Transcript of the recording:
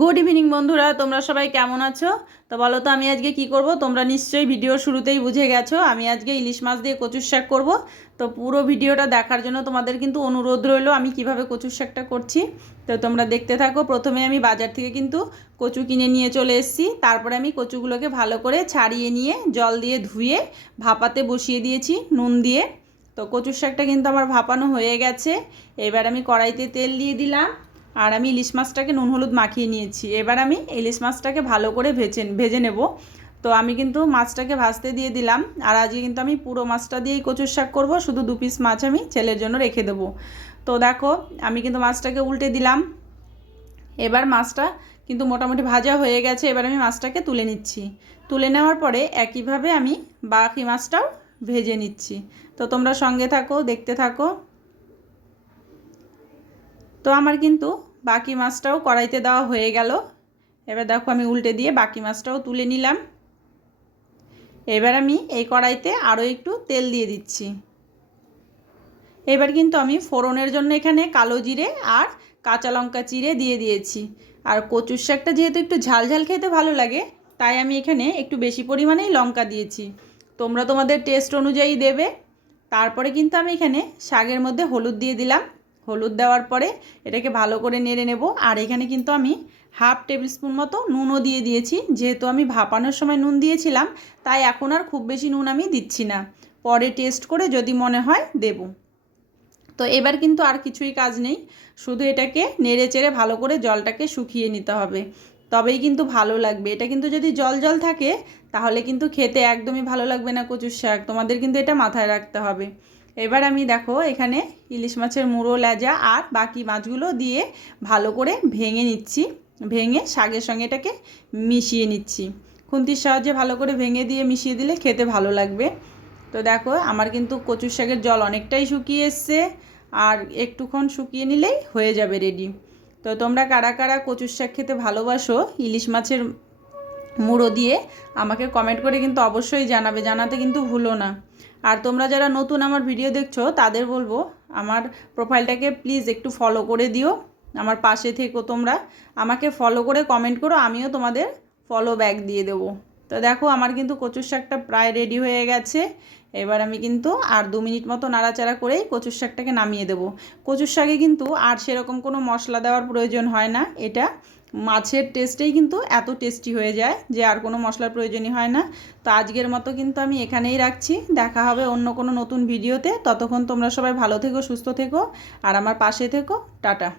Good evening বন্ধুরা, তোমরা সবাই কেমন আছো? তো বলো তো আমি আজকে কি করব? তোমরা নিশ্চয়ই ভিডিওর শুরুতেই বুঝে গেছো আমি আজকে ইলিশ মাছ দিয়ে কচুর শাক করব। তো পুরো ভিডিওটা দেখার জন্য তোমাদের কিন্তু অনুরোধ রইলো আমি কিভাবে কচুর শাকটা করছি। তো তোমরা দেখতে থাকো। প্রথমে আমি বাজার থেকে কিন্তু কচু কিনে নিয়ে চলে এসেছি। তারপরে আমি কচুগুলোকে ভালো করে ছাড়িয়ে নিয়ে জল দিয়ে ধুয়ে ভাপাতে বসিয়ে দিয়েছি নুন দিয়ে। তো কচুর শাকটা কিন্তু আমার ভাপানো হয়ে গেছে। এবার আমি কড়াইতে তেল দিয়ে দিলাম আর আমি ইলিশ মাছটাকে নুন হলুদ মাখিয়ে নিয়েছি। এবার আমি ইলিশ মাছটাকে ভালো করে ভেজে নেব। তো আমি কিন্তু মাছটাকে ভাজতে দিয়ে দিলাম। আর আজকে কিন্তু আমি পুরো মাছটা দিয়েই কচুর শাক করব, শুধু 2 পিস মাছ আমি ছেলের জন্য রেখে দেবো। তো দেখো আমি কিন্তু মাছটাকে উল্টে দিলাম। এবার মাছটা কিন্তু মোটামুটি ভাজা হয়ে গেছে। এবার আমি মাছটাকে তুলে নিচ্ছি। তুলে নেওয়ার পরে একইভাবে আমি বাকি মাছটাও ভেজে নিচ্ছি। তো তোমরা সঙ্গে থাকো, দেখতে থাকো। তো আমার কিন্তু বাকি মাছটাও কড়াইতে দেওয়া হয়ে গেল। এবার দেখো আমি উল্টে দিয়ে বাকি মাছটাও তুলে নিলাম। এবার আমি এই কড়াইতে আরও একটু তেল দিয়ে দিচ্ছি। এবার কিন্তু আমি ফোড়নের জন্য এখানে কালো জিরে আর কাঁচা লঙ্কা চিড়ে দিয়ে দিয়েছি। আর কচুর শাকটা যেহেতু একটু ঝাল ঝাল খেতে ভালো লাগে, তাই আমি এখানে একটু বেশি পরিমাণেই লঙ্কা দিয়েছি। তোমরা তোমাদের টেস্ট অনুযায়ী দেবে। তারপরে কিন্তু আমি এখানে শাকের মধ্যে হলুদ দিয়ে দিলাম। হলুদ দেওয়ার পরে এটাকে ভালো করে নেড়ে নেব। আর এখানে কিন্তু আমি 1/2 টেবিল স্পুন মতো নুনও দিয়ে দিয়েছি। যেহেতু আমি ভাপানোর সময় নুন দিয়েছিলাম, তাই এখন আর খুব বেশি নুন আমি দিচ্ছি না। পরে টেস্ট করে যদি মনে হয় দেব। তো এবার কিন্তু আর কিছুই কাজ নেই, শুধু এটাকে নেড়ে চেড়ে ভালো করে জলটাকে শুকিয়ে নিতে হবে, তবেই কিন্তু ভালো লাগবে। এটা কিন্তু যদি জল জল থাকে তাহলে কিন্তু খেতে একদমই ভালো লাগবে না কচুর শাক, তোমাদের কিন্তু এটা মাথায় রাখতে হবে। এবার আমি দেখো এখানে ইলিশ মাছের মুড়ো, লেজা আর বাকি মাছগুলো দিয়ে ভালো করে ভেঙে নিচ্ছি। ভেঙে শাকের সঙ্গে এটাকে মিশিয়ে নিচ্ছি। খুন্তির সাহায্যে ভালো করে ভেঙে দিয়ে মিশিয়ে দিলে খেতে ভালো লাগবে। তো দেখো আমার কিন্তু কচুর শাকের জল অনেকটাই শুকিয়ে এসছে। আর একটুক্ষণ শুকিয়ে নিলেই হয়ে যাবে রেডি। তো তোমরা কারা কারা কচুর শাক খেতে ভালোবাসো ইলিশ মাছের মুড়ো দিয়ে, আমাকে কমেন্ট করে কিন্তু অবশ্যই জানাবে, জানাতে কিন্তু ভুলো না। আর তোমরা যারা নতুন আমার ভিডিও দেখছো তাদের বলবো আমার প্রোফাইলটাকে প্লিজ একটু ফলো করে দিও, আমার পাশে থেকো। তোমরা আমাকে ফলো করে কমেন্ট করো, আমিও তোমাদের ফলো ব্যাক দিয়ে দেবো। তো দেখো আমার কিন্তু কচুর শাকটা প্রায় রেডি হয়ে গেছে। এবার আমি কিন্তু আর 2 মিনিট মতো নাড়াচাড়া করেই কচুর শাকটাকে নামিয়ে দেবো। কচুর শাকে কিন্তু আর সেরকম কোনো মশলা দেওয়ার প্রয়োজন হয় না। এটা মাছের টেস্টেই কিন্তু এত টেস্টি হয়ে যায় যে আর কোনো মশলার প্রয়োজনই হয় না। তো আজকের মতো কিন্তু আমি এখানেই রাখছি। দেখা হবে অন্য কোনো নতুন ভিডিওতে। ততক্ষণ তোমরা সবাই ভালো থেকো, সুস্থ থেকো আর আমার পাশে থেকো। টাটা।